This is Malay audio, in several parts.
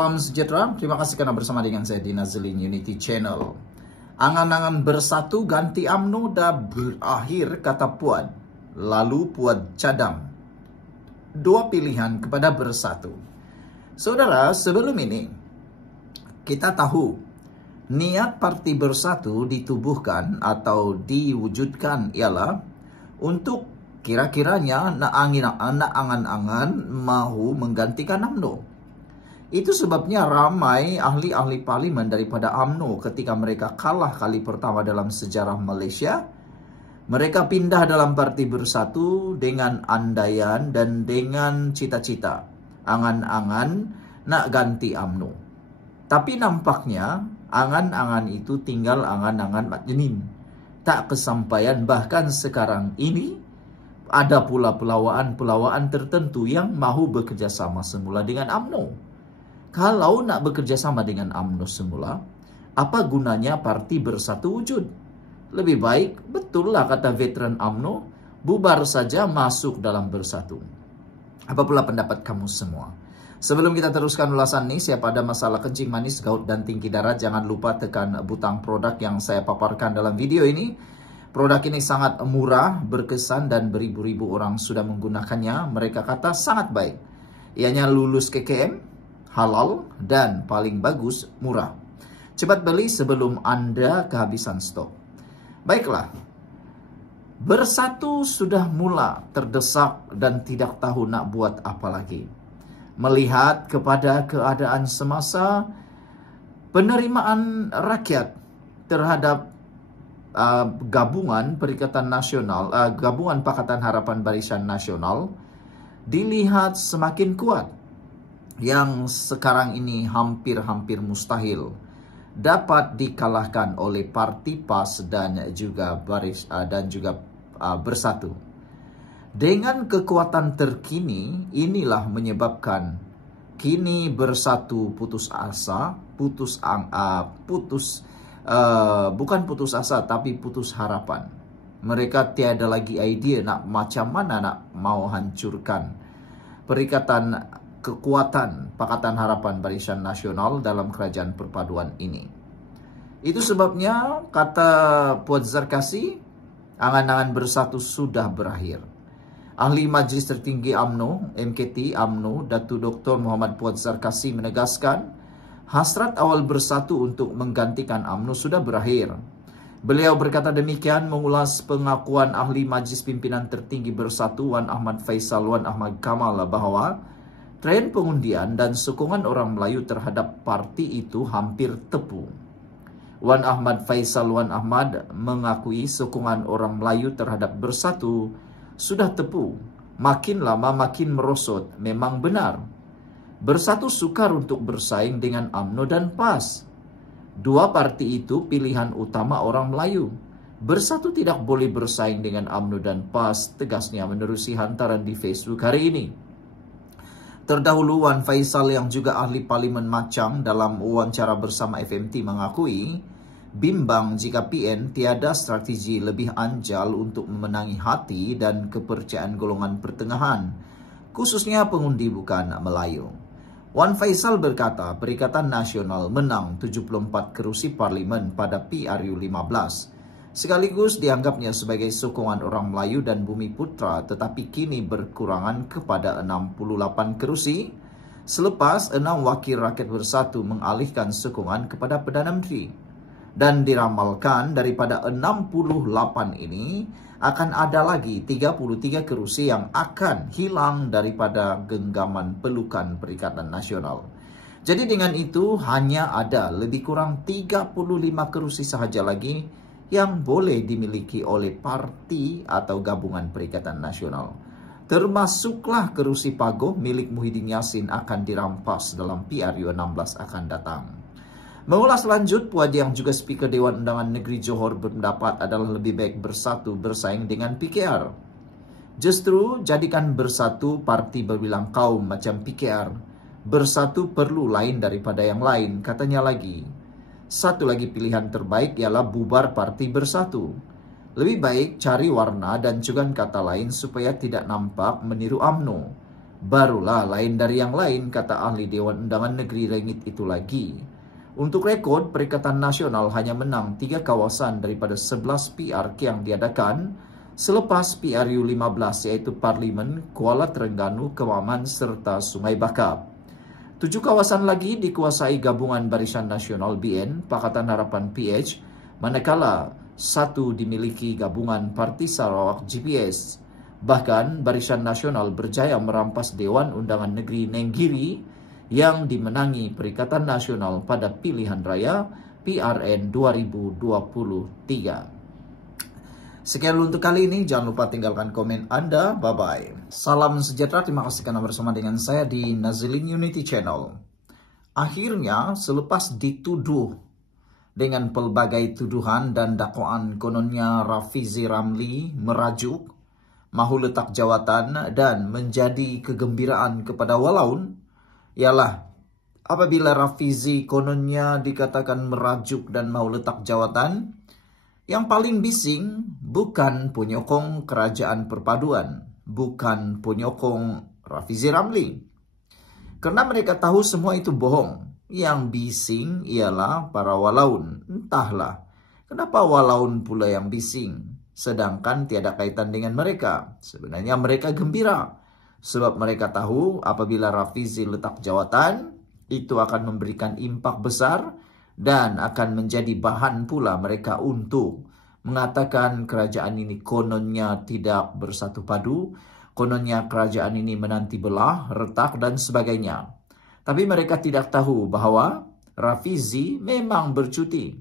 salam sejahtera. Terima kasih karena bersama dengan saya di Nazlin Unity Channel. Angan-angan bersatu ganti UMNO dah berakhir, kata Puan. Lalu Puan cadang dua pilihan kepada bersatu. Saudara, sebelum ini kita tahu niat Parti Bersatu ditubuhkan atau diwujudkan ialah untuk kira-kiranya nak angan-angan mahu menggantikan UMNO. Itu sebabnya ramai ahli-ahli parlimen daripada UMNO ketika mereka kalah kali pertama dalam sejarah Malaysia, mereka pindah dalam Parti Bersatu dengan andaian dan dengan cita-cita, angan-angan nak ganti UMNO. Tapi nampaknya angan-angan itu tinggal angan-angan makjenin. Tak kesampaian, bahkan sekarang ini ada pula pelawaan tertentu yang mahu bekerjasama semula dengan UMNO. Kalau nak bekerjasama dengan UMNO semula, apa gunanya Parti Bersatu wujud? Lebih baik, betul lah kata veteran UMNO, bubar saja masuk dalam Bersatu. Apa pula pendapat kamu semua? Sebelum kita teruskan ulasan ini, siapa ada masalah kencing manis, gout dan tinggi darah, jangan lupa tekan butang produk yang saya paparkan dalam video ini. Produk ini sangat murah, berkesan dan beribu-ribu orang sudah menggunakannya. Mereka kata sangat baik. Ianya lulus KKM, halal, dan paling bagus, murah. Cepat beli sebelum Anda kehabisan stok. Baiklah, Bersatu sudah mula terdesak dan tidak tahu nak buat apa lagi. Melihat kepada keadaan semasa, penerimaan rakyat terhadap gabungan Perikatan Nasional, gabungan Pakatan Harapan Barisan Nasional dilihat semakin kuat, yang sekarang ini hampir-hampir mustahil dapat dikalahkan oleh Parti PAS dan juga Bersatu. Dengan kekuatan terkini, inilah menyebabkan kini Bersatu putus asa, bukan putus asa tapi putus harapan. Mereka tiada lagi idea nak macam mana nak mau hancurkan Perikatan Kekuatan Pakatan Harapan Barisan Nasional dalam kerajaan perpaduan ini. Itu sebabnya kata Puan Zarkasi, angan-angan Bersatu sudah berakhir. Ahli Majlis Tertinggi UMNO, MKT UMNO, Datuk Dr. Muhammad Puan Zarkasi menegaskan, hasrat awal Bersatu untuk menggantikan UMNO sudah berakhir. Beliau berkata demikian mengulas pengakuan Ahli Majlis Pimpinan Tertinggi Bersatu Wan Ahmad Faisal Wan Ahmad Kamal bahawa tren pengundian dan sokongan orang Melayu terhadap parti itu hampir tepu. Wan Ahmad Faisal Wan Ahmad mengakui sokongan orang Melayu terhadap Bersatu sudah tepu. Makin lama makin merosot, memang benar. Bersatu sukar untuk bersaing dengan UMNO dan PAS. Dua parti itu pilihan utama orang Melayu. Bersatu tidak boleh bersaing dengan UMNO dan PAS, tegasnya menerusi hantaran di Facebook hari ini. Terdahulu, Wan Faisal yang juga ahli parlimen Macang dalam wawancara bersama FMT mengakui bimbang jika PN tiada strategi lebih anjal untuk memenangi hati dan kepercayaan golongan pertengahan, khususnya pengundi bukan Melayu. Wan Faisal berkata Perikatan Nasional menang 74 kerusi parlimen pada PRU 15. Sekaligus dianggapnya sebagai sokongan orang Melayu dan Bumi Putra, tetapi kini berkurangan kepada 68 kerusi selepas 6 wakil rakyat Bersatu mengalihkan sokongan kepada Perdana Menteri. Dan diramalkan daripada 68 ini akan ada lagi 33 kerusi yang akan hilang daripada genggaman pelukan Perikatan Nasional. Jadi dengan itu hanya ada lebih kurang 35 kerusi sahaja lagi yang boleh dimiliki oleh parti atau gabungan Perikatan Nasional. Termasuklah kerusi Pagoh milik Muhyiddin Yassin akan dirampas dalam PRU 16 akan datang. Mengulas lanjut, Puan yang juga Speaker Dewan Undangan Negeri Johor berpendapat adalah lebih baik Bersatu bersaing dengan PKR. Justru jadikan Bersatu parti berbilang kaum macam PKR. Bersatu perlu lain daripada yang lain, katanya lagi. Satu lagi pilihan terbaik ialah bubar Parti Bersatu. Lebih baik cari warna dan juga kata lain supaya tidak nampak meniru UMNO. Barulah lain dari yang lain, kata ahli Dewan Undangan Negeri Rengit itu lagi. Untuk rekod, Perikatan Nasional hanya menang 3 kawasan daripada 11 PRK yang diadakan selepas PRU 15, iaitu Parlimen, Kuala Terengganu, Kemaman serta Sungai Bakap. 7 kawasan lagi dikuasai Gabungan Barisan Nasional BN, Pakatan Harapan PH, manakala 1 dimiliki Gabungan Parti Sarawak GPS. Bahkan Barisan Nasional berjaya merampas Dewan Undangan Negeri Nenggiri yang dimenangi Perikatan Nasional pada pilihan raya PRN 2023. Sekian dulu untuk kali ini. Jangan lupa tinggalkan komen Anda. Bye-bye. Salam sejahtera. Terima kasih karena bersama dengan saya di Nazilin Unity Channel. Akhirnya, selepas dituduh dengan pelbagai tuduhan dan dakwaan, kononnya Rafizi Ramli merajuk, mahu letak jawatan dan menjadi kegembiraan kepada Walaun, ialah apabila Rafizi kononnya dikatakan merajuk dan mahu letak jawatan, yang paling bising bukan penyokong kerajaan perpaduan, bukan penyokong Rafizi Ramli. Karena mereka tahu semua itu bohong. Yang bising ialah para Walaun. Entahlah, kenapa Walaun pula yang bising? Sedangkan tiada kaitan dengan mereka. Sebenarnya mereka gembira. Sebab mereka tahu apabila Rafizi letak jawatan, itu akan memberikan impak besar dan akan menjadi bahan pula mereka untuk mengatakan kerajaan ini kononnya tidak bersatu padu, kononnya kerajaan ini menanti belah, retak dan sebagainya. Tapi mereka tidak tahu bahawa Rafizi memang bercuti.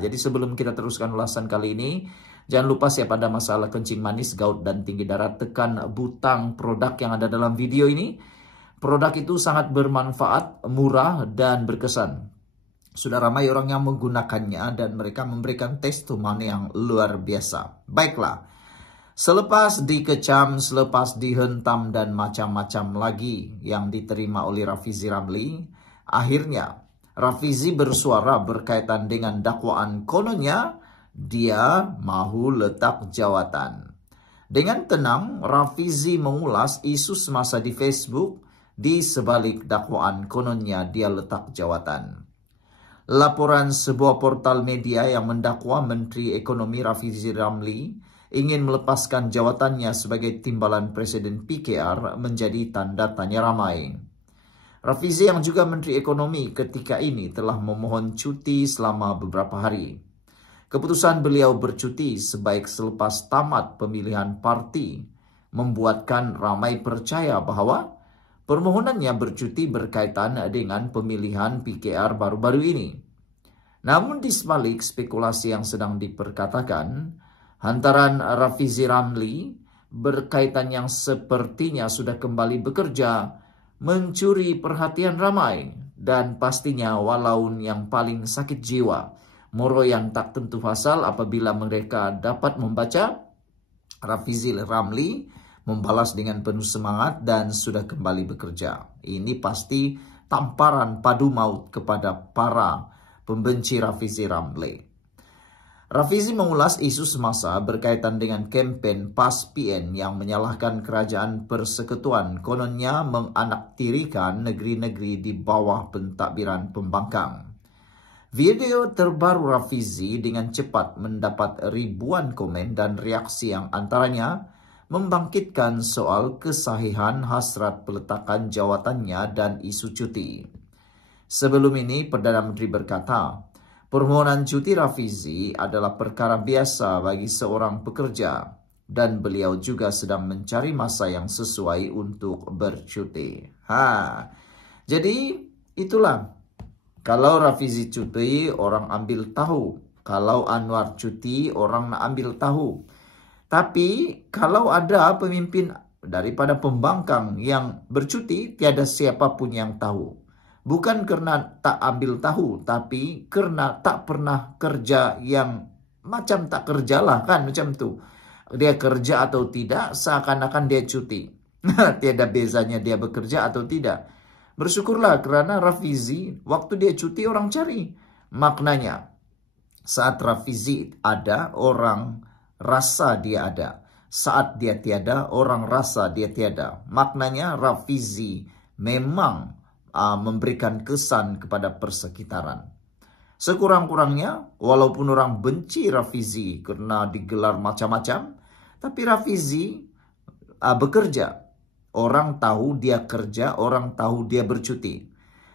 Jadi sebelum kita teruskan ulasan kali ini, jangan lupa siapa ada masalah kencing manis, gout, dan tinggi darah, tekan butang produk yang ada dalam video ini. Produk itu sangat bermanfaat, murah, dan berkesan. Sudah ramai orang yang menggunakannya dan mereka memberikan testimoni yang luar biasa. Baiklah, selepas dikecam, selepas dihentam, dan macam-macam lagi yang diterima oleh Rafizi Ramli, akhirnya Rafizi bersuara berkaitan dengan dakwaan kononnya dia mahu letak jawatan. Dengan tenang, Rafizi mengulas isu semasa di Facebook di sebalik dakwaan kononnya dia letak jawatan. Laporan sebuah portal media yang mendakwa Menteri Ekonomi Rafizi Ramli ingin melepaskan jawatannya sebagai timbalan Presiden PKR menjadi tanda tanya ramai. Rafizi yang juga Menteri Ekonomi ketika ini telah memohon cuti selama beberapa hari. Keputusan beliau bercuti sebaik selepas tamat pemilihan parti membuatkan ramai percaya bahawa permohonannya bercuti berkaitan dengan pemilihan PKR baru-baru ini. Namun di sebalik spekulasi yang sedang diperkatakan, hantaran Rafizi Ramli berkaitan yang sepertinya sudah kembali bekerja mencuri perhatian ramai dan pastinya Walaun yang paling sakit jiwa. Moro yang tak tentu pasal apabila mereka dapat membaca Rafizi Ramli membalas dengan penuh semangat dan sudah kembali bekerja. Ini pasti tamparan padu maut kepada para pembenci Rafizi Ramli. Rafizi mengulas isu semasa berkaitan dengan kempen PAS PN yang menyalahkan kerajaan persekutuan kononnya menganaktirikan negeri-negeri di bawah pentadbiran pembangkang. Video terbaru Rafizi dengan cepat mendapat ribuan komen dan reaksi yang antaranya membangkitkan soal kesahihan hasrat peletakan jawatannya dan isu cuti. Sebelum ini, Perdana Menteri berkata, permohonan cuti Rafizi adalah perkara biasa bagi seorang pekerja dan beliau juga sedang mencari masa yang sesuai untuk bercuti. Jadi itulah. Kalau Rafizi cuti, orang ambil tahu. Kalau Anwar cuti, orang nak ambil tahu. Tapi kalau ada pemimpin daripada pembangkang yang bercuti, tiada siapapun yang tahu. Bukan kerana tak ambil tahu, tapi kerana tak pernah kerja yang macam tak kerjalah kan macam tu. Dia kerja atau tidak, seakan-akan dia cuti. Tiada bezanya dia bekerja atau tidak. Bersyukurlah kerana Rafizi, waktu dia cuti orang cari. Maknanya, saat Rafizi ada, orang rasa dia ada. Saat dia tiada, orang rasa dia tiada. Maknanya Rafizi memang memberikan kesan kepada persekitaran. Sekurang-kurangnya, walaupun orang benci Rafizi karena digelar macam-macam, tapi Rafizi bekerja. Orang tahu dia kerja, orang tahu dia bercuti.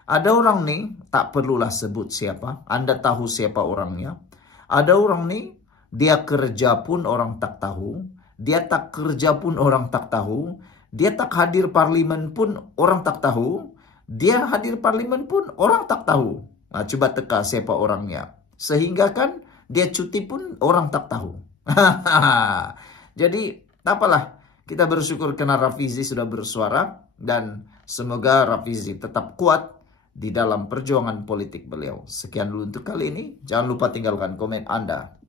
Ada orang nih, tak perlulah sebut siapa, Anda tahu siapa orangnya. Ada orang nih, dia kerja pun orang tak tahu. Dia tak kerja pun orang tak tahu. Dia tak hadir parlimen pun orang tak tahu. Dia hadir parlimen pun orang tak tahu. Nah, coba teka siapa orangnya. Sehingga kan dia cuti pun orang tak tahu. Jadi, tak apalah. Kita bersyukur karena Rafizi sudah bersuara. Dan semoga Rafizi tetap kuat di dalam perjuangan politik beliau. Sekian dulu untuk kali ini. Jangan lupa tinggalkan komen Anda.